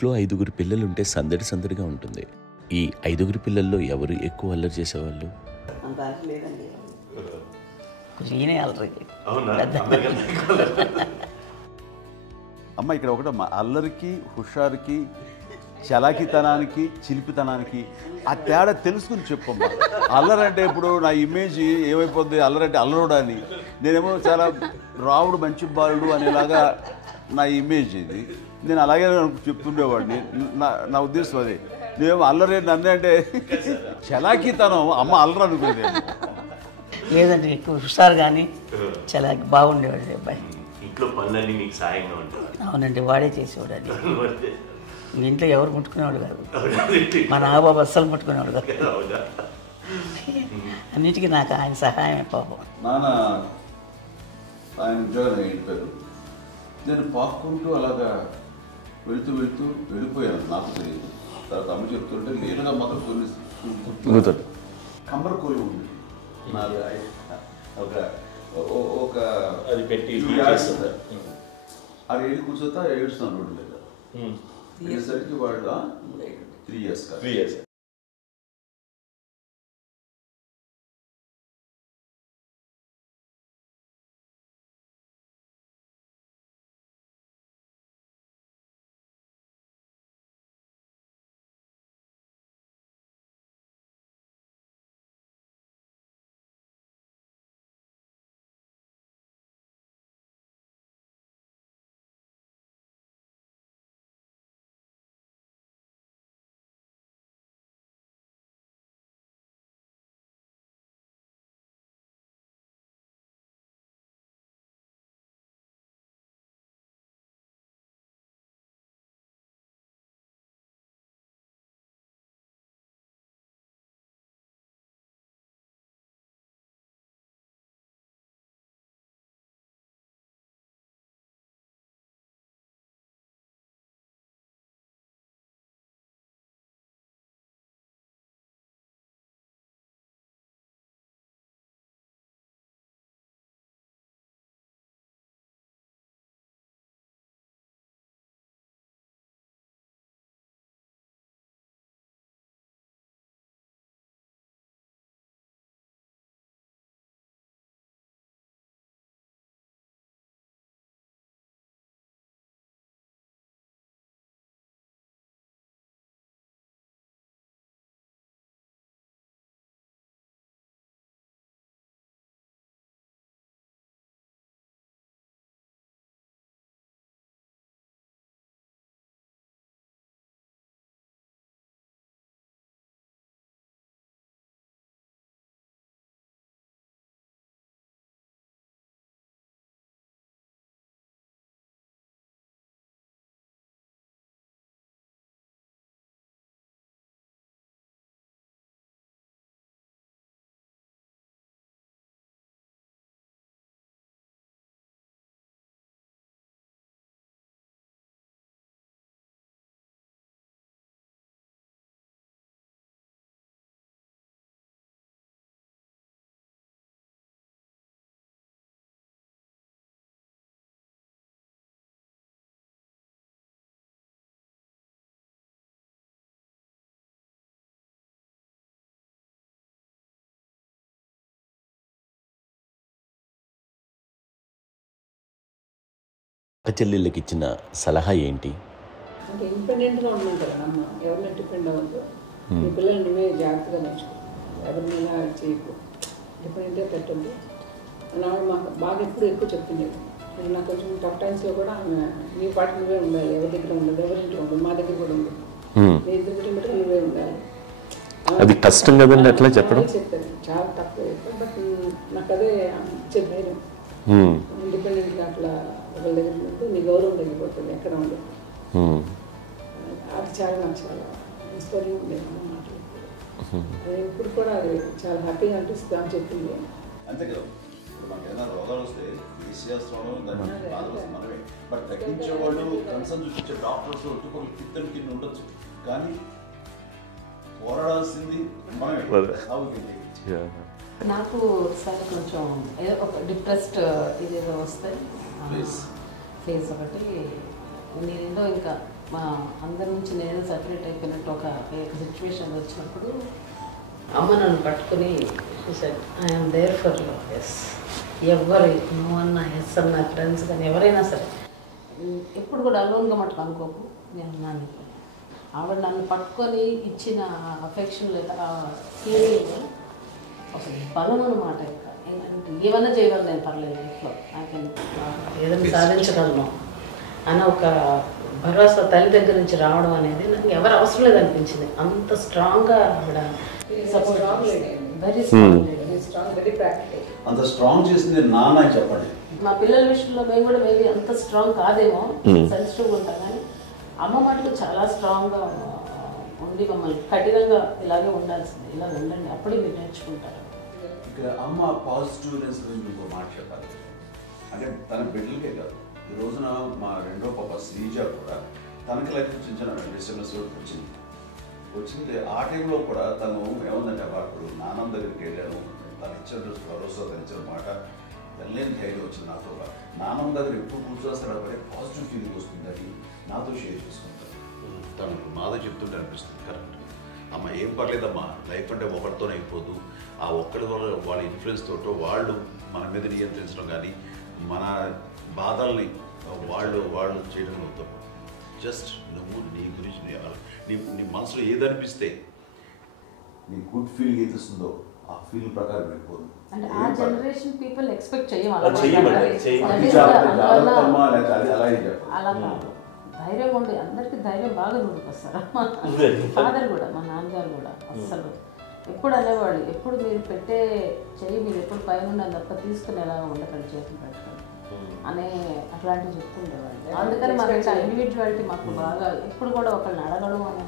ఇంట్లో 5గురు పిల్లలుంటే సందడి సందడిగా ఉంటుంది. ఈ 5గురు పిల్లల్లో ఎవరు ఎక్కువ అల్లరి చేసేవాళ్ళు? అమ్మ ఇక్కడ ఒకటి అల్లరికి, హుషారుకి, చలాకితనానికి, చిలిపితనానికి ఆ తేడా తెలుసుకుని చెప్పమ్మా. అల్లరంటే ఇప్పుడు నా ఇమేజ్ ఏమైపోద్ది, అల్లరంటే అల్లరుడు అని, నేనేమో చాలా రావుడు మంచి బాలుడు అనేలాగా నా ఇమేజ్ ఇది. నేను అలాగే చెప్తుండేవాడిని. నా ఉద్దేశం అదే. నేనేమో అల్లరి నన్ను అంటే చలాకితనం అమ్మ అల్లరు అనుకునేది. లేదండి, ఎక్కువ హుషారు కానీ చాలా బాగుండేవాడు అబ్బాయి. ఇంట్లో పనులన్నీ మీకు సాయంగా ఉంటాయి? అవునండి, వాడే చేసేవాడు. అది ఇంట్లో ఎవరు ముట్టుకునేవాడు కాదు. మా నాగబాబు అస్సలు ముట్టుకునేవాడు కాదు. అన్నిటికీ నాకు ఆయన సహాయమే పాపం. నాన్న ఆయన ఉద్యోగం వెళ్ళిపోయారు. నేను పాక్కుంటూ అలాగా వెళుతూ వెళ్ళిపోయాను. నాకు తెలియదు. తర్వాత అమ్మ చెప్తుంటే నేరుగా మాత్రం కొన్ని కమ్మరకోలు ఉంది ఒక అది పెట్టి అది వెళ్ళి కూర్చోతా ఏడుస్తున్నాను రోడ్డు మీద. వెళ్ళేసరికి వాళ్ళు 3 years. చెల్లెళ్ళకి ఇచ్చిన సలహా ఏంటి? అంటే ఇండిపెండెంట్గా ఉండమంటారు అమ్మ. ఎవరిని డిపెండ్ అవ్వద్దు. మీ పిల్లల్ని నువ్వే జాగ్రత్తగా నేర్చుకో. ఎవరినైనా చేయకు, డిపెండెంటే పెట్టండి అని ఆమె మాకు బాగా ఎక్కువ చెప్తుండేది. నేను నాకు కొంచెం టఫ్ టైమ్స్లో కూడా ఆమె నీ పాటు నువ్వే ఉండాలి, ఎవరి దగ్గర ఉండదు, ఎవరింట్లో ఉండదు, మా దగ్గర కూడా ఉండదు, నీ ఇద్దరు బట్టి నువ్వే ఉండాలి. అది కష్టం కదండి అట్లా చెప్పడం. చెప్పాను, చాలా తక్కువ చెప్పాను. బట్ నాకు అదే ఇచ్చే ధైర్యం. ఇండిపెండెంట్గా అట్లా ఒకరి దగ్గర ఉంటే నీ గౌరవం తగ్గిపోతుంది, ఎక్కడ ఉండదు. అది చాలా నాకు చాలా ఇన్స్పైరింగ్ ఉండేది అమ్మ మాటలు. అది ఇప్పుడు కూడా అది చాలా హ్యాపీగా అనిపిస్తుంది అని చెప్పింది. అంతే కదా, ఇప్పుడు మనకి ఏదైనా రోగాలు వస్తే తీసేస్తాను దాన్ని మనమే. బట్ తగ్గించే వాళ్ళు కన్సర్న్ చూపించే డాక్టర్స్ ఒట్టుకోలు కింద కింద ఉండొచ్చు, కానీ పోరాడాల్సింది మనమే. నాకు సార్ కొంచెం ఒక డిప్రెస్డ్ ఇదేదో వస్తే ఫేస్ ఒకటి, నేనేదో ఇంకా మా అందరి నుంచి నేను సపరేట్ అయిపోయినట్టు ఒక సిచ్యువేషన్ వచ్చినప్పుడు అమ్మ నన్ను పట్టుకుని I'm there for you. Yes, ఎవరు నువ్వు అన్నా ఎస్ అన్న ఫ్రెండ్స్ కానీ ఎవరైనా సరే ఎప్పుడు కూడా అలోన్గా మటుకు అనుకోకు, నేను ఉన్నాను. ఆవిడ నన్ను పట్టుకొని ఇచ్చిన అఫెక్షన్ లేదా ఫీలింగ్ అసలు బలం అన్నమాట. ఇంకా ఏమన్నా చేయగలను నేను, పర్లేదు లైఫ్లో నాకు ఏదైనా సాధించగలను అని ఒక భరోసా తల్లి దగ్గర నుంచి రావడం అనేది నాకు ఎవరు అవసరం లేదనిపించింది. అంత స్ట్రాంగ్గా ఆవిడ support, very strong, very practical. అంత స్ట్రాంగ్ చేసింది నాన్న చెప్పండి. మా పిల్లల విషయంలో మేము కూడా మేబీ అంత స్ట్రాంగ్ కాదేమో, సెన్సిటివ్గా ఉంటాం, కానీ అమ్మ మటుకు చాలా స్ట్రాంగ్గా ఉండి మమ్మల్ని కఠినంగా ఇలాగే ఉండాల్సింది, ఇలా ఉండండి అప్పుడే మీరు నేర్చుకుంటారు. ఇక్కడ అమ్మ పాజిటివ్నెస్ గురించి ఇంకో మాట చెప్పాలి. అంటే తన బిడ్డలకే కాదు, ఈ రోజున మా రెండో పాప శ్రీజ కూడా తనకి లైఫ్ చిన్న డిస్టర్బెన్స్ వచ్చింది. ఆ టైంలో కూడా తను ఏముందంటే అప్పుడు నాన్న దగ్గరికి వెళ్ళాను, తను ఇచ్చిన భరోసా, తను ఇచ్చిన మాట వెళ్ళలేని ధైర్యం వచ్చింది నాతో. నాన్నమ్మ దగ్గర ఎప్పుడు కూర్చోస్తాడు అప్పుడే పాజిటివ్ ఫీలింగ్ వస్తుందని నాతో షేర్ చేసుకుంటాను. తను మాతో చెప్తుంటే అనిపిస్తుంది కరెక్ట్. అమ్మ ఏం పర్లేదమ్మా, లైఫ్ అంటే ఒకరితోనే అయిపోదు, ఆ ఒక్కరి వల్ల వాళ్ళ ఇన్ఫ్లుయెన్స్ తోటో వాళ్ళు మన మీద నియంత్రించడం కానీ మన బాధల్ని వాళ్ళు చేయడం అవుతాం. జస్ట్ నువ్వు నీ గురించి నీ మనసులో ఏదనిపిస్తే నీ గుడ్ ఫీలింగ్ ఏది వస్తుందో ఆ ఫీల్ ప్రకారం వెళ్ళిపోదు. అంటే ఆ జనరేషన్ పీపుల్ ఎక్స్పెక్ట్ అలా కాదు, ధైర్యం ఉండి అందరికి ధైర్యం బాగా దూరుకొస్తారు. ఫాదర్ కూడా, మా నాన్నగారు కూడా అస్సలు ఎప్పుడు అనేవాళ్ళు, ఎప్పుడు మీరు పెట్టే చెయ్యి మీరు ఎప్పుడు పైన ఉండాలి తప్ప తీసుకునేలా ఉండకండి, చేతులు పెట్టుకొని అనే అట్లాంటివి చెప్తుండేవాళ్ళు. అందుకని మాకు ఇంకా ఇండివిజువాలిటీ మాకు బాగా ఎప్పుడు కూడా ఒకళ్ళని అడగడం అని,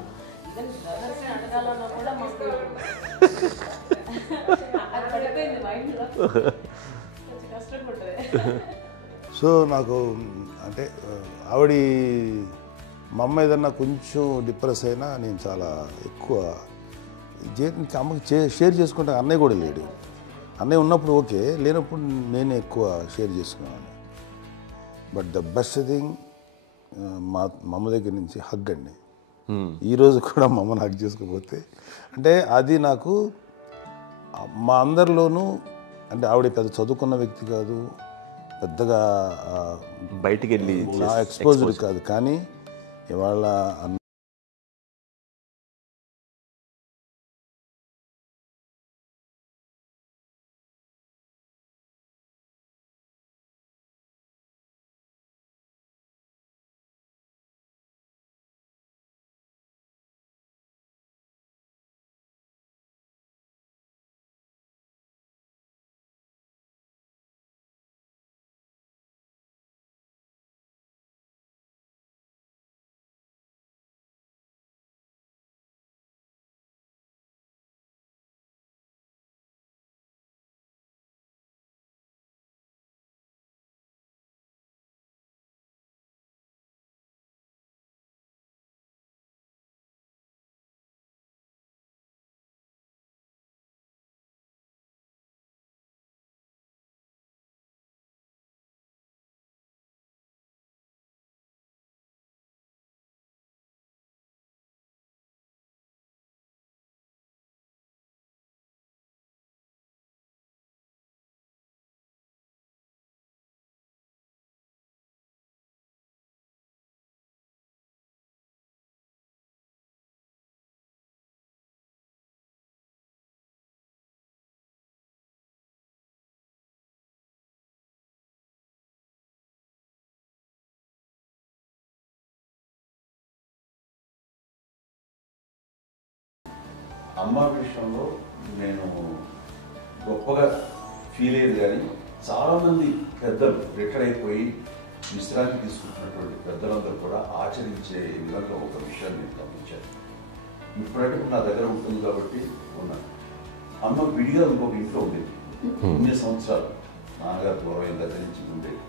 ఈవెన్ బ్రదర్స్ని అడగాలన్నా కూడా మాకు అది పడిపోయింది మైండ్లో, కొంచెం కష్టంగా ఉంటుంది. సో నాకు అంటే ఆవిడ మా అమ్మ ఏదన్నా కొంచెం డిప్రెస్ అయినా నేను చాలా ఎక్కువ అమ్మకి షేర్ చేసుకుంటే అన్నయ్య కూడా లేడు. అన్నయ్య ఉన్నప్పుడు ఓకే, లేనప్పుడు నేనే ఎక్కువ షేర్ చేసుకున్నాను. బట్ ద బెస్ట్ థింగ్ మా అమ్మ దగ్గర నుంచి హగ్ అండి. ఈరోజు కూడా మా అమ్మని హగ్ చేసుకోకపోతే అంటే అది నాకు మా అందరిలోనూ, అంటే ఆవిడ పెద్ద చదువుకున్న వ్యక్తి కాదు, పెద్దగా బయటికి వెళ్ళి ఎక్స్పోజ్డ్ కాదు, కానీ ఇవాళ అమ్మ విషయంలో నేను గొప్పగా ఫీల్ అయ్యేది, కానీ చాలామంది పెద్దలు రిటైర్ అయిపోయి విశ్రాంతి తీసుకుంటున్నటువంటి పెద్దలందరూ కూడా ఆచరించే విధంగా ఒక విషయాన్ని నేను గమనించాను. ఇప్పుడంటే నా దగ్గర ఉంటుంది కాబట్టి ఉన్నాను. అమ్మ విడిగా ఇంకొక ఇంట్లో ఉండేది, ఇన్ని సంవత్సరాలు నాన్నగారు దూరం దగ్గర నుంచి ఉండేది.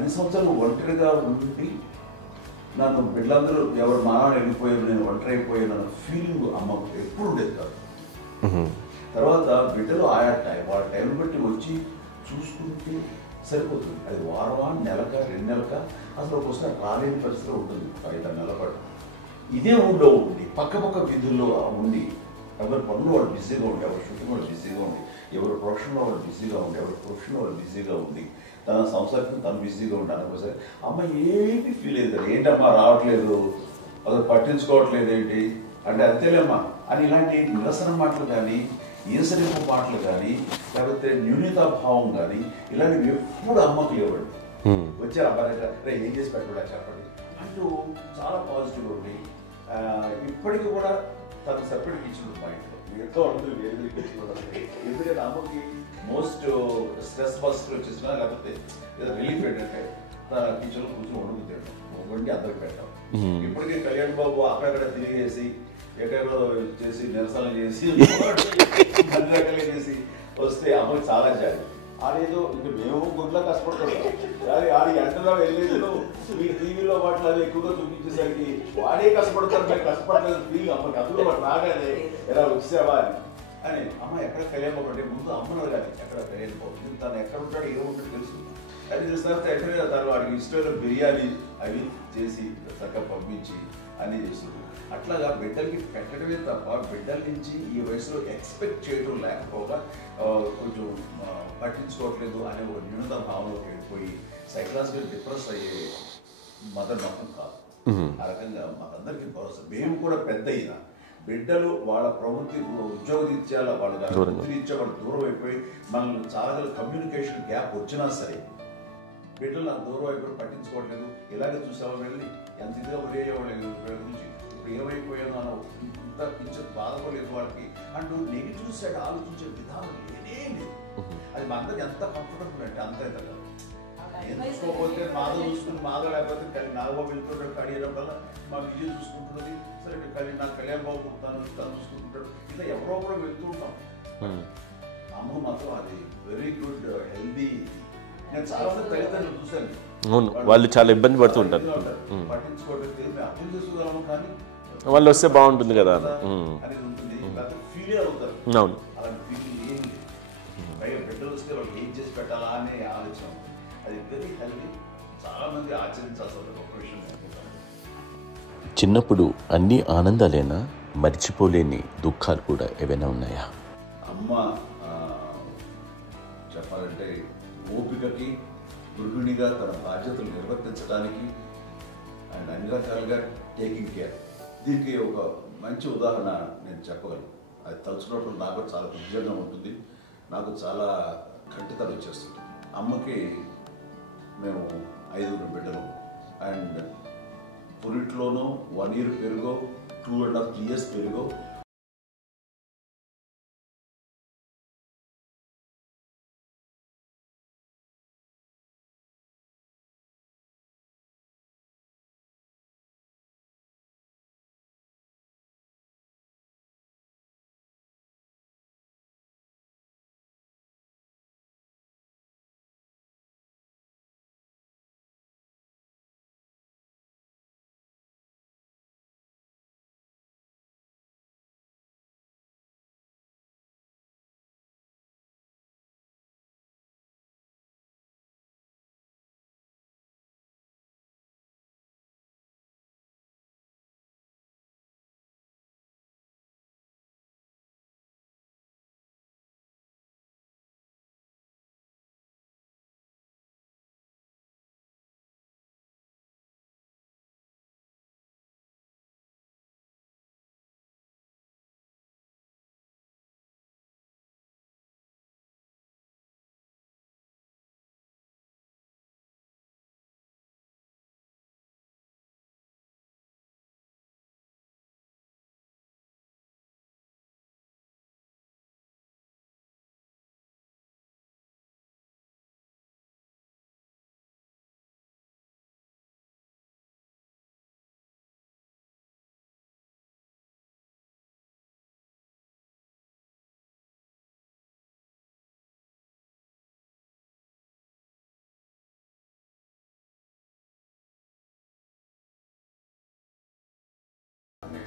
5 సంవత్సరాలు ఒంటరిగా ఉండి నన్ను బిడ్డలందరూ ఎవరు మానాన్ని వెళ్ళిపోయారు, నేను ఒంటరి అయిపోయాను అన్న ఫీలింగ్ అమ్మకు ఎప్పుడు ఉండేది కాదు. తర్వాత బిడ్డలు ఆయా వాళ్ళ టైం బట్టి వచ్చి చూసుకుంటూ సరిపోతుంది. అది వారమా, నెలక, 2 నెలక, అసలు ఒకసారి రాలేని పరిస్థితిలో ఉంటుంది 5-6 నెలల పాటు. ఇదే ఊళ్ళో ఉండి పక్క విధుల్లో ఉండి ఎవరి పనులు వాళ్ళు బిజీగా ఉండి, ఎవరి షూటింగ్ వాళ్ళు బిజీగా ఉండి, ఎవరి ప్రొఫెషన్లో వాళ్ళు బిజీగా ఉండి, ఎవరి ప్రొఫెషన్లో వాళ్ళు బిజీగా ఉండి, తన సంసారం తను బిజీగా ఉంటాను ఒకసారి అమ్మ ఏమీ ఫీల్ అయ్యేది కదా, ఏంటమ్మా రావట్లేదు, అసలు పట్టించుకోవట్లేదు ఏంటి అంటే అంతేలేమ్మా అని ఇలాంటి నిరసన మాటలు కానీ, ఈసరింపు మాటలు కానీ, లేకపోతే న్యూనతాభావం కానీ ఇలాంటివి ఎప్పుడు అమ్మకు లేవండి. వచ్చారు అబ్బాయి ఏం చేసి పెట్టడా చెప్పండి అంటూ చాలా పాజిటివ్ ఉండి ఇప్పటికీ కూడా తను సపరేట్ కిచెన్ మా ఇంట్లో ఎంతో ఉంటుంది వేరే కిచెన్. ఎందుకంటే అమ్మకి మోస్ట్ స్ట్రెస్ బస్టర్ వచ్చేసినా లేకపోతే ఏదో రిలీఫ్ ఏంటంటే తన కిచెన్లో కూర్చొని వండి అందరికి పెట్టాం. ఇప్పటికీ కళ్యాణ్ బాబు అక్కడక్కడ తిరిగేసి ఎక్కడో చేసి నిరసనలు చేసి అన్ని రకాలు చేసి వస్తే అమ్మకి చాలా జాలి. ఆడేదో ఇంక మేము గుడ్లా కష్టపడుతున్నాం కానీ ఆడి ఎంతలో వెళ్ళేదో మీ టీవీలో వాటిలో అది ఎక్కువగా చూపించేసరికి వాడే కష్టపడతారు, మేము కష్టపడలేదు ఫీల్ అమ్మకి. అందులో వాడు రాగానే ఎలా వచ్చావా అని అమ్మ ఎక్కడ కళ్యాణ్ బాబు అంటే ముందు అమ్మను కానీ ఎక్కడ కళ్యాణ్ బాబు తను ఎక్కడ ఉంటాడు ఏముంటాడు తెలుసు. అది తెలిసిన ఎక్కడ తను వాడికి ఇష్టమైన బిర్యానీ అవి చేసి చక్కగా పంపించి అన్నీ చేస్తుంది. అట్లాగా బిడ్డలకి పెట్టడమే తప్ప బిడ్డల నుంచి ఈ వయసులో ఎక్స్పెక్ట్ చేయడం లేకపోగా కొంచెం పట్టించుకోవట్లేదు అనే ఒక న్యూనత భావనలోకి వెళ్ళిపోయి సైకలాజికల్ డిప్రెస్ అయ్యే మదర్ మొత్తం కాదు. ఆ రకంగా మాకందరికీ భరోసా. మేము కూడా పెద్ద అయినా బిడ్డలు వాళ్ళ ప్రవృత్తి ఉద్యోగరీత్యా వాళ్ళు వృత్తిరీత్యా వాళ్ళు దూరం అయిపోయి మనల్ని చాలా కమ్యూనికేషన్ గ్యాప్ వచ్చినా సరే బిడ్డలు నాకు దూరం అయిపోయి పట్టించుకోవట్లేదు. ఇలాగే చూసేవాళ్ళు వెళ్ళి ఎంత ఇదిగా వదిలేవాళ్ళు గురించి ఇప్పుడు ఏమైపోయాను అన్న ఇంత కొంచెం బాధపడలేదు వాళ్ళకి అంటూ నెగిటివ్ సైడ్ ఆలోచించే విధానం లేనే లేదు. అది మా అందరికి ఎంత కంఫర్టబుల్ అంటే అంత ఎంత కాదు. చూసుకోకపోతే మాధవ్ చూసుకుని మాధవ్ లేకపోతే నాగబాబు వెళ్తుంటాడు కడియడం వల్ల మా విజయం చూసుకుంటున్నది సరే నాకు కళ్యాణ్ బాబు తను చూసుకుంటుంటాడు. ఇలా ఎవరో కూడా వెళ్తూ ఉంటాం. అమ్మ మాత్రం అది వెరీ గుడ్ హెల్దీ. నేను చాలా మంది తల్లిదండ్రులు చూశాను, వాళ్ళు చాలా ఇబ్బంది పడుతూ ఉంటారు. పట్టించుకోవట్లేదు, మేము అర్థం చేసుకోగలము కానీ వాళ్ళు వస్తే బాగుంటుంది కదా అనేది ఉంటుంది. ఫీల్ అవుతారు. అవును, అలాంటి ఫీలింగ్ ఏం లేదు. పైగా బిడ్డలు వస్తే వాళ్ళు ఏం చేసి పెట్టాలా అనే ఆలోచన. అది వెరీ హెల్దీ. చాలా మంది ఆచరించాల్సిన ఒక విషయం. చిన్నప్పుడు అన్ని ఆనందాలేనా, మర్చిపోలేని దుఃఖాలు కూడా ఏవైనా ఉన్నాయా? అమ్మ చెప్పాలంటే ఓపికకి, గృహిణిగా తన బాధ్యతలు నిర్వర్తించడానికి అండ్ అన్ని రకాలుగా టేకింగ్ కేర్, దీనికి ఒక మంచి ఉదాహరణ నేను చెప్పగలను. అది తలుచుకున్నప్పుడు నాకు చాలా ఉద్యోగం ఉంటుంది, నాకు చాలా కంటితలు వచ్చేస్తుంది. అమ్మకి మేము 5 బిడ్డలు అండ్ పురిట్లోనూ 1 year పెరుగో 2.5 years పెరుగో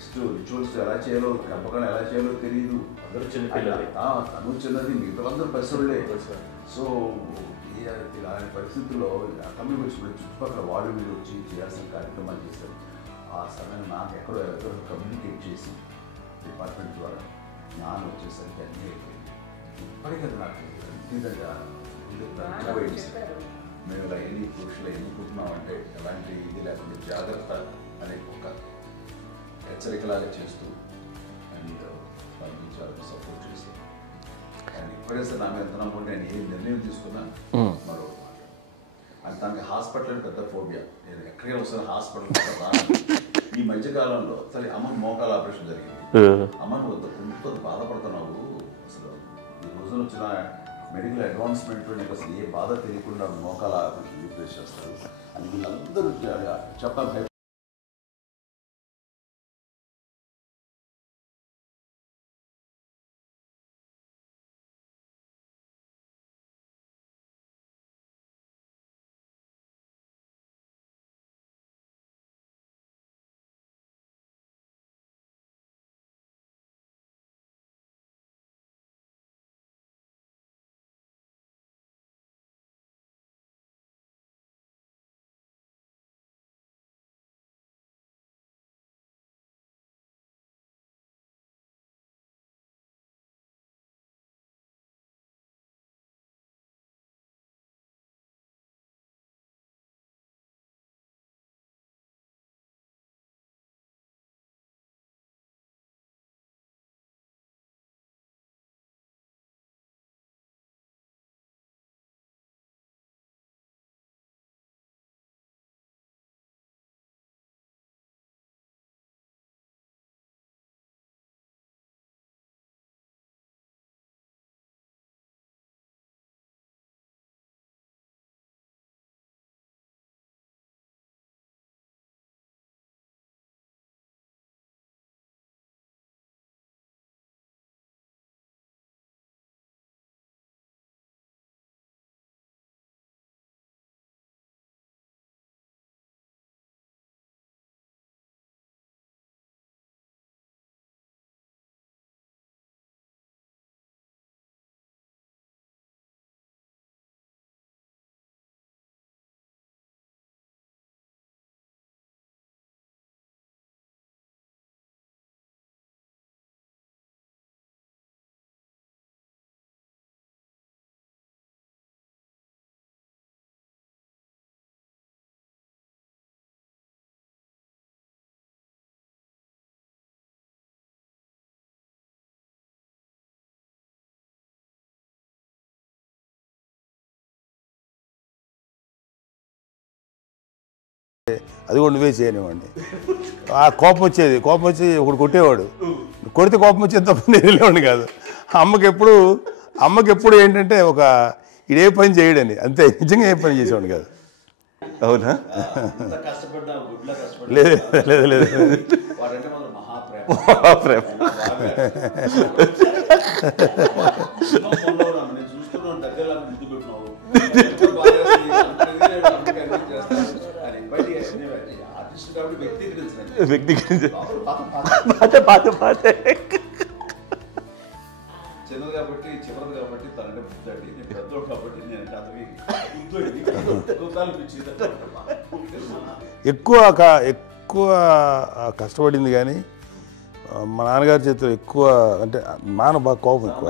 నెక్స్ట్ రిచువల్స్ ఎలా చేయాలో, గర్భకాలం ఎలా చేయాలో తెలియదు. అందరూ చిన్నపిల్లలే. తను చిన్నది, మిగతాలందరూ పసివాళ్ళే. సో అలాంటి పరిస్థితుల్లో కమ్మి వచ్చినప్పుడు చుట్టుపక్కల వాళ్ళు మీరు వచ్చి చేయాల్సిన కార్యక్రమాలు చేశారు. ఆ సమయం నాకు ఎక్కడో కమ్యూనికేట్ చేసి డిపార్ట్మెంట్ ద్వారా జ్ఞానం వచ్చేసరికి అన్నీ అయిపోయింది. ఇప్పటికీ అది నాకు ఇంటిగా మేము ఇలా ఎన్ని పురుషులు ఎన్నుకుంటున్నామంటే ఎలాంటి ఇది లేకుండా జాగ్రత్త అనే ఒక హెచ్చరికలాగా చేస్తూ అండ్ వాళ్ళకి చాలా సపోర్ట్ చేస్తాను. అండ్ ఇప్పుడైతే నా మీద ఎంత నమ్ముకుంటే నేను ఏ నిర్ణయం తీసుకున్నా మరో మాట అండ్ తనకి హాస్పిటల్ పెద్ద ఫోబియా. నేను ఎక్కడికి వస్తాను హాస్పిటల్. ఈ మధ్యకాలంలో సరే అమ్మకి మోకాల ఆపరేషన్ జరిగింది. అమ్మను కొంత బాధపడుతున్నావు, అసలు ఈ రోజున వచ్చిన మెడికల్ అడ్వాన్స్మెంట్ నీకు అసలు ఏ బాధ తెలియకుండా మోకాల రీప్లేస్ చేస్తారు అని వీళ్ళందరూ చెప్పాలి. అది కూడా నువ్వే చేయనివ్వండి. ఆ కోపం వచ్చేది, కోపం వచ్చి ఒకడు కొట్టేవాడు, కొడితే కోపం వచ్చేది తప్ప నేను వెళ్ళేవాడిని కాదు. అమ్మకి ఎప్పుడు ఏంటంటే ఒక ఇదే పని చేయడని, అంతే. నిజంగా ఏ పని చేసేవాడిని కాదు. అవునా? లేదు లేదు లేదు మహాప్రేమ. చిన్నది కాబట్టి చివరిది కాబట్టి తనంటే బుద్ధండి, నేను పెద్దోడు కాబట్టి నేను ఎక్కువ కష్టపడింది కానీ మా నాన్నగారి చేతిలో ఎక్కువ, అంటే నాన్న బాగా కోపం ఎక్కువ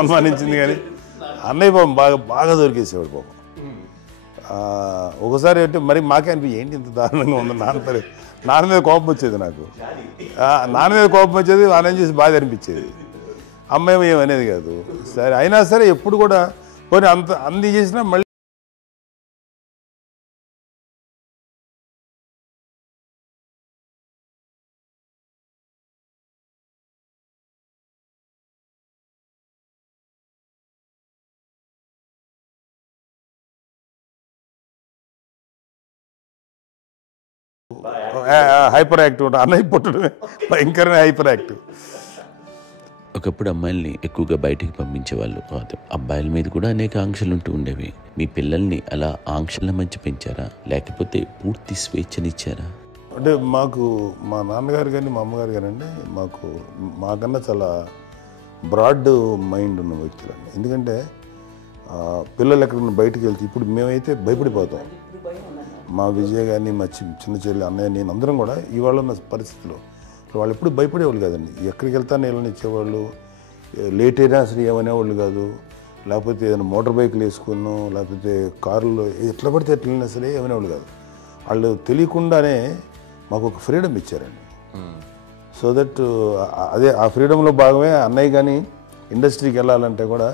అనుమానించింది కానీ అన్నయ్య పాపం బాగా దొరికేసేవాడు పాపం. ఒకసారి అంటే మరి మాకే అనిపి ఏంటి ఇంత దారుణంగా ఉంది నాన్న మీద కోపం వచ్చేది నాకు. నాన్న మీద కోపం వచ్చేది, వాళ్ళని చూసి బాధ అనిపించేది. అమ్మాయి ఏమనేది కాదు. సరే అయినా సరే ఎప్పుడు కూడా పోనీ అన్ని చేసినా మళ్ళీ హైపర్ యాక్టివ్ ఉంటా. అన్నయ్య పుట్టడమే భయంకరమైన హైపర్ యాక్టివ్. ఒకప్పుడు అమ్మాయిల్ని ఎక్కువగా బయటికి పంపించేవాళ్ళు కాదు, అబ్బాయిల మీద కూడా అనేక ఆంక్షలు ఉంటూ ఉండేవి. మీ పిల్లల్ని అలా ఆంక్షల మధ్య పెంచారా, లేకపోతే పూర్తి స్వేచ్ఛనిచ్చారా? అంటే మాకు మా నాన్నగారు కానీ మా అమ్మగారు కానీ అండి మాకన్నా చాలా బ్రాడ్ మైండ్ ఉన్న వ్యక్తులండి. ఎందుకంటే పిల్లలు ఎక్కడన్నా బయటకు వెళ్తే ఇప్పుడు మేమైతే భయపడిపోతాం. మా విజయ్ కానీ మా చిన్న చెల్లి అన్నయ్య నేను అందరం కూడా ఇవాళ ఉన్న పరిస్థితిలో వాళ్ళు ఎప్పుడు భయపడేవాళ్ళు కాదండి. ఎక్కడికి వెళ్తాను నీళ్ళని ఇచ్చేవాళ్ళు, లేట్ అయినా అసలు ఏమనేవాళ్ళు కాదు. లేకపోతే ఏదైనా మోటార్ బైక్లు వేసుకున్నాం, లేకపోతే కారులో ఎట్లా పడితే ఎట్లయినా సరే ఏమనేవాళ్ళు కాదు. వాళ్ళు తెలియకుండానే మాకు ఒక ఫ్రీడమ్ ఇచ్చారండి. సో దట్ అదే ఆ ఫ్రీడంలో భాగమే అన్నయ్య కానీ ఇండస్ట్రీకి వెళ్ళాలంటే కూడా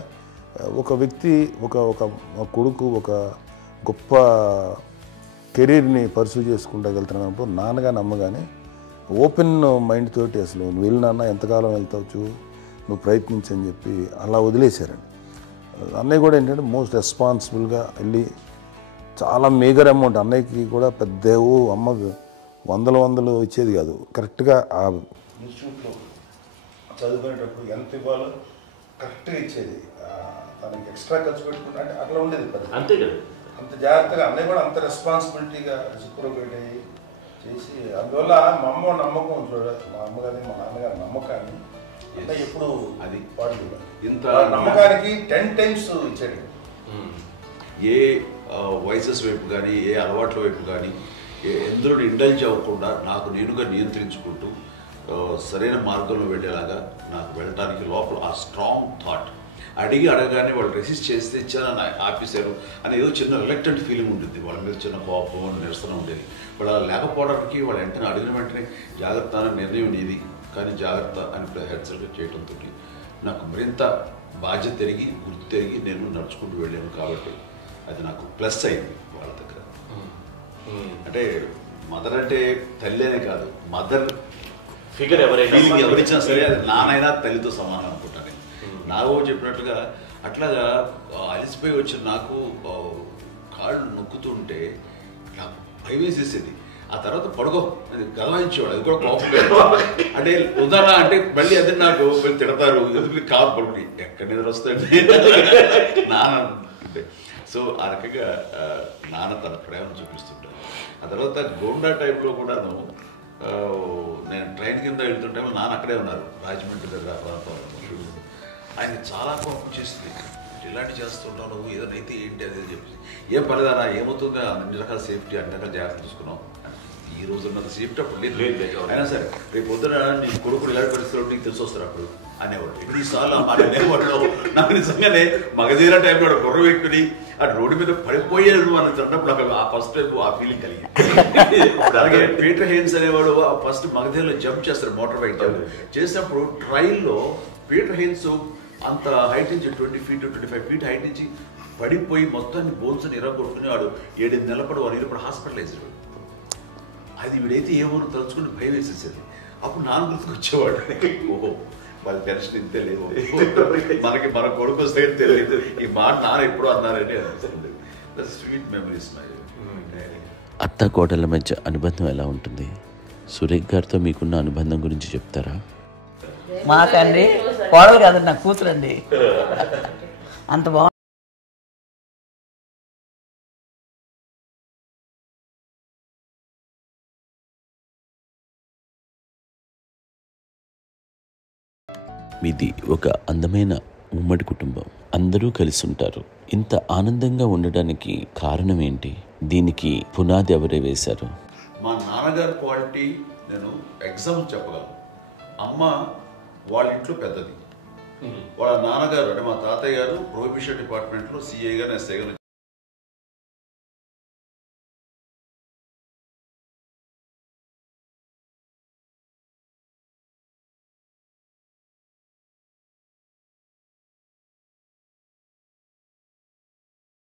ఒక వ్యక్తి ఒక కొడుకు ఒక గొప్ప కెరీర్ని పర్సూ చేసుకుంటూ వెళ్తున్నప్పుడు నాన్నగాని అమ్మగాని ఓపెన్ మైండ్ తోటి అసలు నువ్వు వెళ్ళి నాన్న ఎంతకాలం వెళ్తావు నువ్వు ప్రయత్నించని చెప్పి అలా వదిలేశారండి. అన్నయ్య కూడా ఏంటంటే మోస్ట్ రెస్పాన్సిబుల్గా వెళ్ళి చాలా మేజర్ అమౌంట్ అన్నయ్యకి కూడా పెద్ద అమ్మకు వందలు ఇచ్చేది కాదు. కరెక్ట్గా ఆ ఇన్స్టిట్యూట్లో చదువుకునేటప్పుడు ఎంత ఇవ్వాలో కరెక్ట్గా ఇచ్చేది. తనకి ఎక్స్ట్రా ఖర్చు పెట్టుకుంటే అంటే అట్లా ఉండేది అంతే కదా. అంత జాగ్రత్తగా అన్నయ్య కూడా అంత రెస్పాన్సిబిలిటీగా రిసిప్రోకేట్ అయ్యి చేసి అందువల్ల మా అమ్మ నమ్మకం మా అమ్మగారి మా నాన్నగారి నమ్మకాన్ని అంటే ఎప్పుడు అది పాటు ఇంత నమ్మకానికి 10 times ఇచ్చాడు. ఏ వయసెస్ వైపు కానీ ఏ అలవాట్ల వైపు కానీ ఎందులో ఇండల్జ్ అవ్వకుండా నాకు నేనుగా నియంత్రించుకుంటూ సరైన మార్గంలో వెళ్ళేలాగా నాకు వెళ్ళడానికి లోపల ఆ స్ట్రాంగ్ థాట్ అడగగానే వాళ్ళు రెసిస్ట్ చేస్తే ఇచ్చాను ఆఫీసరు అని ఏదో చిన్న రిలక్టెంట్ ఫీలింగ్ ఉంటుంది. వాళ్ళ మీద చిన్న కోపం నిరసన ఉండేది. వాళ్ళు అలా లేకపోవడానికి వాళ్ళు వెంటనే అడిగిన వెంటనే జాగ్రత్త అనే నిర్ణయం ఉండేది. కానీ జాగ్రత్త అని హెచ్చరిక చేయడంతో నాకు మరింత బాధ్యత తిరిగి గుర్తు తిరిగి నేను నడుచుకుంటూ వెళ్ళాను. కాబట్టి అది నాకు ప్లస్ అయింది వాళ్ళ దగ్గర. అంటే మదర్ అంటే తల్లి అనే కాదు, మదర్ ఫిగర్ ఎవరిచ్చినా సరే అది నానైనా తల్లితో సమానం అనుకుంటాను. నాకు చెప్పినట్లుగా అట్లాగా అలిసిపోయి వచ్చిన నాకు కాళ్ళు నొక్కుతుంటే నాకు భయం వేసేసేది. ఆ తర్వాత పడుకో అది గదవాయించేవాడు. అది కూడా కోపం అంటే ఉదాహరణ అంటే మళ్ళీ అది నాకు తిడతారు కాదు పడుకుని ఎక్కడ నిద్ర వస్తాయండి నాన్న అంటే. సో ఆ రకంగా నాన్న తన ప్రేమ చూపిస్తుంటాను. ఆ తర్వాత గోండా టైప్లో కూడాను నేను ట్రైన్ కింద వెళ్తుంటే నాన్న అక్కడే ఉన్నారు రాజమండ్రి దగ్గర ప్రాంతంలో. ఆయన చాలా కోపం చేస్తుంది. ఇలాంటి చేస్తుంటావు నువ్వు ఏదైనా అయితే ఏంటి అది చెప్పి ఏం పర్లేదా ఏమవుతుందో అన్ని రకాల సేఫ్టీ అన్ని రకాల జాగ్రత్త తీసుకున్నాం. ఈ రోజు ఉన్నంత సేఫ్టీ అప్పుడు లేదు. అయినా సరే రేపు పొద్దున నీ కొడుకులు ఇలాంటి పరిస్థితుల్లో నీకు తెలిసి వస్తారు అప్పుడు అనేవాడు. ఎన్నిసార్లు అనేవాళ్ళు నాకు నిజంగానే మగధీర టైంలో బుర్ర పెట్టుకుని ఆ రోడ్డు మీద పడిపోయారు అని అన్నప్పుడు నాకు ఆ ఫస్ట్ టైం ఆ ఫీలింగ్ కలిగింది. అలాగే పీటర్ హెయిన్స్ అనేవాడు ఫస్ట్ మగధీరలో జంప్ చేస్తారు, మోటార్ బైక్ జంప్ చేసినప్పుడు ట్రైల్లో పీటర్ హెయిన్స్ అంత హైట్ నుంచి 20 feet 25 feet హైట్ నుంచి పడిపోయి మొత్తాన్ని బోన్స్ని ఎరగొట్టుకుని వాడు 7 నెలలు వాడు హాస్పిటలైజ్ అయ్యాడు. అది వీడైతే ఏమో తలుచుకుని భయం వేసేసేది. అప్పుడు నాన్న గుర్తుకొచ్చేవాడు, ఓహో వాళ్ళ టెన్షన్ ఇంతే లేదు, మనకి మన కొడుకు వస్తే తెలియదు ఈ మాట నాన్న ఎప్పుడు అన్నారని అనిపిస్తుంది. Sweet memories. అత్త కోడళ్ళ మధ్య అనుబంధం ఎలా ఉంటుంది? సురేఖ్ గారితో మీకున్న అనుబంధం గురించి చెప్తారా? మాకండి కోడలు కాదండి, నా కూతురండి. అంత బాగుంది. మీది ఒక అందమైన ఉమ్మడి కుటుంబం, అందరూ కలిసి ఉంటారు. ఇంత ఆనందంగా ఉండడానికి కారణం ఏంటి? దీనికి పునాది ఎవరే వేశారు? మా నాన్నగారి క్వాలిటీ నేను ఎగ్జాంపుల్ చెప్పగలను. అమ్మ వాళ్ళ ఇంట్లో పెద్దది. వాళ్ళ నాన్నగారు అంటే మా తాతయ్య గారు ప్రొహిబిషన్ డిపార్ట్మెంట్లో సిఐగా ఎస్ఐగా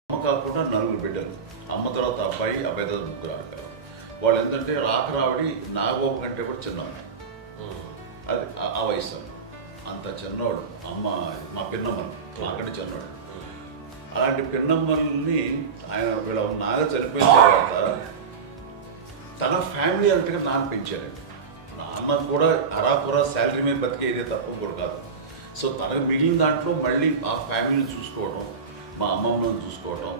అమ్మ కాకుండా 4 బిడ్డలు. అమ్మ తర్వాత అబ్బాయి తర్వాత ముగ్గురు ఆడతారు. వాళ్ళు ఏంటంటే రాకరావడి నాగబాబు కంటే కూడా చిన్నవాడు. అది ఆ వయసు అంత చిన్నవాడు. అమ్మ మా పిన్నమ్మలు మాకంటే చిన్నవాడు. అలాంటి పిన్నమ్మల్ని ఆయన వీళ్ళ నాగ చనిపోయిన తర్వాత తన ఫ్యామిలీ అంతగా నాన్న పెంచారు. నాన్న కూడా అరాకురా శాలరీ మీద బతికేదే తప్ప కూడా కాదు. సో తనకు మిగిలిన దాంట్లో మళ్ళీ ఆ ఫ్యామిలీని చూసుకోవడం, మా అమ్మమ్మను చూసుకోవటం,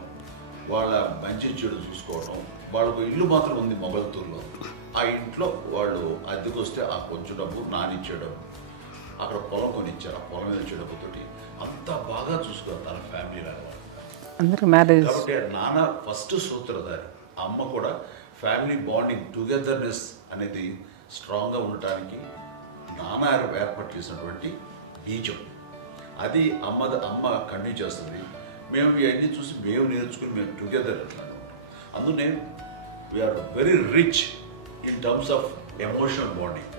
వాళ్ళ మంచి చెడు చూసుకోవటం. వాళ్ళకు ఇల్లు మాత్రం ఉంది మొగల్తూరులో. ఆ ఇంట్లో వాళ్ళు అద్దెకు వస్తే ఆ కొంచెం డబ్బు నానిచ్చే డబ్బు, అక్కడ పొలం కొనిచ్చారు, ఆ పొలం మీద వచ్చే డబ్బుతోటి అంతా బాగా చూసుకోవాలి తన ఫ్యామిలీ లాగా. అందరూ మ్యారేజ్ కాబట్టి నాన్న ఫస్ట్ సూత్రధారి, అమ్మ కూడా ఫ్యామిలీ బాండింగ్ టుగెదర్నెస్ అనేది స్ట్రాంగ్గా ఉండటానికి నాన్న ఏర్పాటు చేసినటువంటి బీజం. అది అమ్మ కంటిన్యూ చేస్తుంది. మేము ఇవన్నీ చూసి మేము నేర్చుకుని మేము టుగెదర్ అందునే we are very rich in terms of emotional bonding.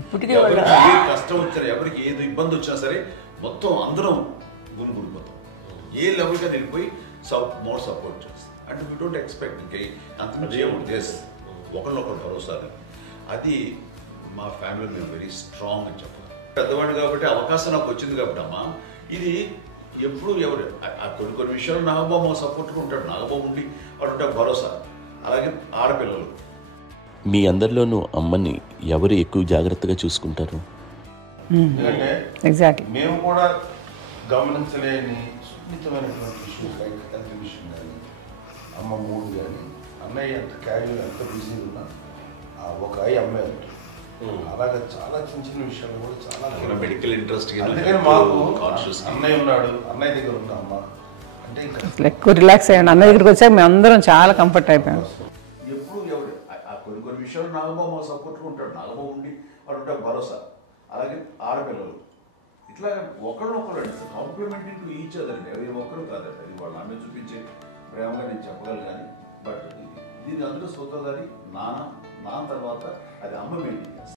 ఇప్పటికే ఎవరికి ఏ కష్టం వచ్చినా, ఎవరికి ఏది ఇబ్బంది వచ్చినా సరే మొత్తం అందరం గురిపోతాం. ఏ లెవెల్గా వెళ్ళిపోయి మోర్ సపోర్ట్ చేస్తాం. అంటే వీ డోంట్ ఎక్స్పెక్ట్ ఇంకా అంతకుమించి ఏముంది ఒకరినొకరు భరోసా. అది మా ఫ్యామిలీ మేము వెరీ స్ట్రాంగ్ అని చెప్పాలి. పెద్దవాడు కాబట్టి అవకాశం నాకు వచ్చింది కాబట్టి అమ్మ, ఇది ఎప్పుడు ఎవరు కొన్ని విషయాలు నాగబాబు సపోర్ట్గా ఉంటాడు, నాగబాబు ఉండి వాడు ఉంటాడు భరోసా. అలాగే ఆడపిల్లలు మీ అందరిలోనూ అమ్మని ఎవరు ఎక్కువ జాగ్రత్తగా చూసుకుంటారు? ఎందుకంటే ఎగ్జాక్ట్లీ మేము కూడా గమనించలేని సున్నితమైనటువంటి ఇష్యూస్ లైక్ హెల్త్ విషయం కానీ, అమ్మ మూడు కానీ, అన్నయ్య ఎంత క్యాజువల్ ఎంత బిజీ ఉన్నా ఒక అమ్మాయి ఉంటుంది. అలాగే చాలా చిన్న చిన్న విషయాలు కూడా చాలా మెడికల్ ఇంట్రెస్ట్. అందుకని మాకు అన్నయ్య ఉన్నాడు, అన్నయ్య దగ్గర ఉన్న అమ్మ అంటే ఇంకా ఎక్కువ రిలాక్స్ అయ్యాను. అన్న దగ్గరికి వచ్చాక మేము అందరం చాలా కంఫర్ట్ అయిపోయాం. ఎప్పుడు ఎవరు కొన్ని విషయాలు నాగబాబు సపోర్ట్గా ఉంటాడు, నాగబాబు ఉండి వాడు ఉంటాడు భరోసా. అలాగే ఆడపిల్లలు ఇట్లా ఒకళ్ళొకరు కాంప్లిమెంటింగ్ టు ఈచ్ అదర్ అండి. అవి ఒక్కరు కాదండి, అది వాళ్ళ అమ్మ చూపించే ప్రేమగా నేను చెప్పగలను. కానీ బట్ దీని అందులో సూత్రధారి నాన్న తర్వాత అది అమ్మ మెయింటైన్ చేస్తుంది.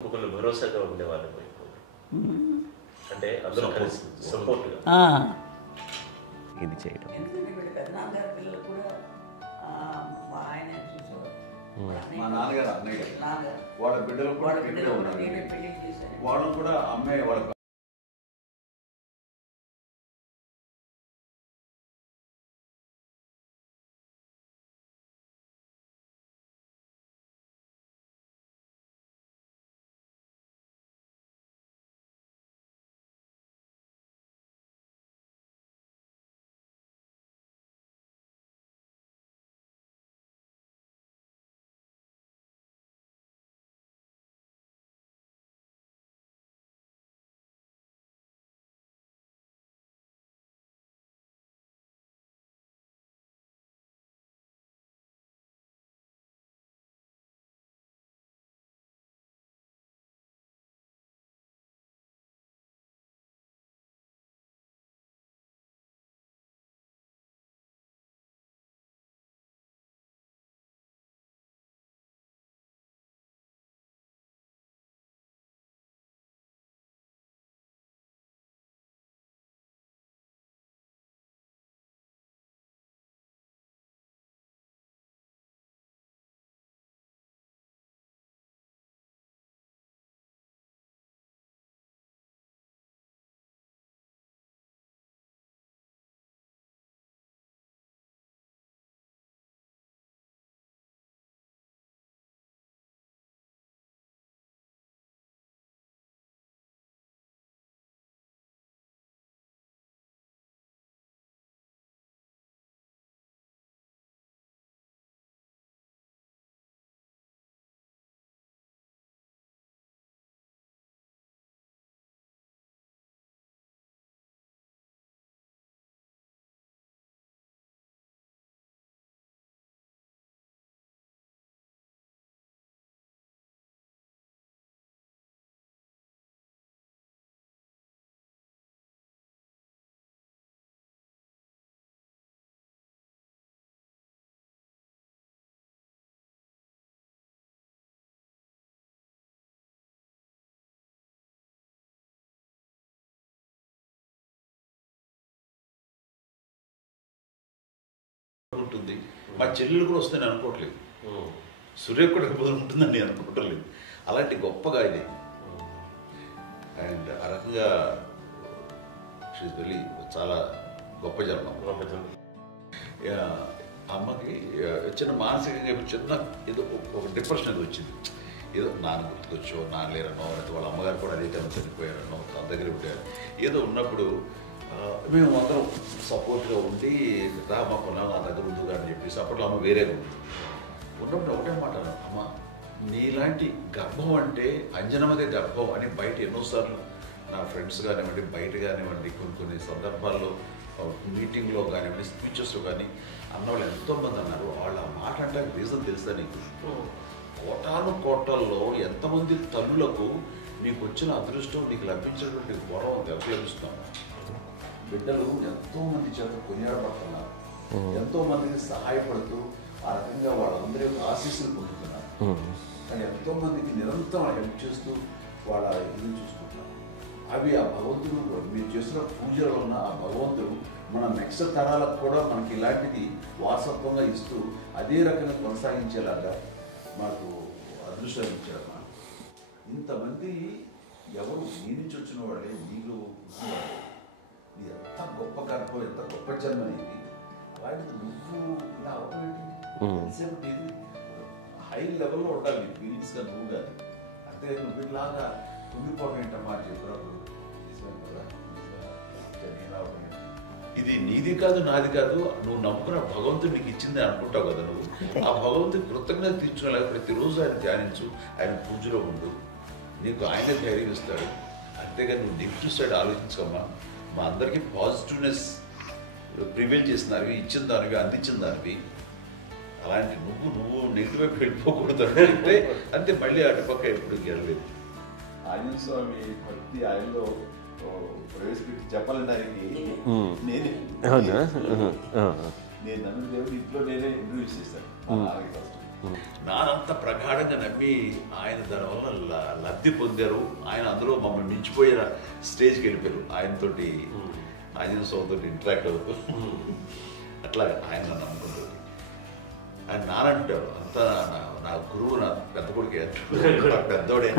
ఒకళ్ళు భరోసాగా ఉండేవాళ్ళు అంటే అందరూ కలిసి సపోర్ట్గా ఇది చేయడం. పెద్దనాన్నగారి పిల్లలు కూడా ఆయన చూసేవారు. మా నాన్నగారు అన్నయ్య నాన్నగారు వాళ్ళ బిడ్డలు కూడా వాళ్ళ ఇక్కడే బిడ్డలు ఉన్నారు. నేనే పెళ్లి చేశాను. వాళ్ళు కూడా అమ్మాయి వాళ్ళ ఉంటుంది. మా చెల్లెలు కూడా వస్తుందని అనుకోవట్లేదు, సూర్య కూడా ఉంటుందని నేను అనుకోవట్లేదు. అలాంటి గొప్పగా ఇది. అండ్ ఆ రకంగా షీఈ్ వెరీ చాలా గొప్ప జన్మ. అమ్మకి చిన్న మానసికంగా చిన్న ఏదో ఒక డిప్రెషన్ అది వచ్చింది. ఏదో నాన్న గుర్తుకొచ్చో, నాన్న లేరనో, లేకపోతే వాళ్ళ అమ్మగారు కూడా అదే టైం చనిపోయారనో, తన దగ్గర ఉంటారు. ఏదో ఉన్నప్పుడు మేము అందరం సపోర్ట్గా ఉండి మా కొన్నాళ్ళు నా దగ్గర ఉందిగా అని చెప్పేసి అప్పట్లో అమ్మ వేరేగా ఉంది. ఉన్నప్పుడు ఒకటే మాట, అమ్మ నీలాంటి గర్భం అంటే అంజనమదే గర్భం అని బయట ఎన్నోసార్లు నా ఫ్రెండ్స్ కానివ్వండి, బయట కానివ్వండి, కొన్ని సందర్భాల్లో మీటింగ్లో కానివ్వండి, స్పీచెస్లో కానీ అన్నవాళ్ళు ఎంతోమంది అన్నారు. వాళ్ళు ఆ మాట అంటే రీజన్ తెలుసా నీకు? కోటాల్లో ఎంతమంది తల్లులకు నీకు వచ్చిన అదృష్టం, నీకు లభించినటువంటి గౌరవం ఎవరు లభిస్తున్నాం? బిడ్డలు ఎంతోమంది చేత కొనియాడబడుతున్నారు, ఎంతోమందికి సహాయపడుతూ ఆ రకంగా వాళ్ళందరి యొక్క ఆశీస్సులు పొందుతున్నారు. కానీ ఎంతోమందికి నిరంతరం హెల్ప్ చేస్తూ వాళ్ళ ఇది చూసుకుంటున్నారు. అవి ఆ భగవంతుడు మీరు చేస్తున్న పూజలో ఉన్న ఆ భగవంతుడు మన నెక్స్ట్ తరాలకు కూడా మనకి ఇలాంటిది వారసత్వంగా ఇస్తూ అదే రకంగా కొనసాగించేలాగా మాకు అదృష్టాలు ఇచ్చారు. ఇంతమంది ఎవరు నీ నుంచి వచ్చిన వాళ్ళే, నీకు ఇది ఎంత గొప్ప గర్భం, ఎంత గొప్ప జన్మ అనేది. అలాంటిది నువ్వు ఇలా అవటమేంటి? హై లెవెల్లో ఉండాలి నీ ఫీలింగ్స్గా నువ్వు కానీ. అంతే నువ్వు ఇలాగా కుంగిపోవడం ఏంటమ్మా చెప్పినప్పుడు ఇది నీది కాదు, నాది కాదు, నువ్వు నమ్ముకున్న భగవంతుడు నీకు ఇచ్చింది అనుకుంటావు కదా. నువ్వు ఆ భగవంతుడి కృతజ్ఞత తీర్చుకునేలాగా ప్రతిరోజు ఆయన ధ్యానించు, ఆయన పూజలో ఉండు, నీకు ఆయనే ధైర్యం ఇస్తాడు. అంతేగాని నువ్వు నెగిటివ్ సైడ్ ఆలోచించమ్మా. మా అందరికీ పాజిటివ్నెస్ ప్రివైల్ చేసిన దానివి, ఇచ్చిన దానివి, అందించిన దానివి. అలాంటి నువ్వు నెగిటివ్ వైపు వెళ్ళిపోకూడదు అంటే అంతే. మళ్ళీ అటుపక్క ఎప్పుడు గెలలేదు. ఆంజనేయ స్వామి భక్తి ఆయనలో ప్రవేశపెట్టి చెప్పాలడానికి నేను నన్ను దేవుడు ఇంట్లో నేనే ఇంటర్వ్యూస్ చేశాను. నానంత ప్రగాఢంగా నమ్మి ఆయన దానివల్ల లబ్ధి పొందారు. ఆయన అందులో మమ్మల్ని మించిపోయిన స్టేజ్కి వెళ్ళిపోయారు. ఆయనతోటి ఆంజనేయ స్వామితో ఇంటరాక్ట్ అవుతూ అట్లా ఆయన నమ్ముకుంటుంది. ఆయన నానంటారు అంతా నా గురువు, నా పెద్ద కొడుకు పెద్దోడే.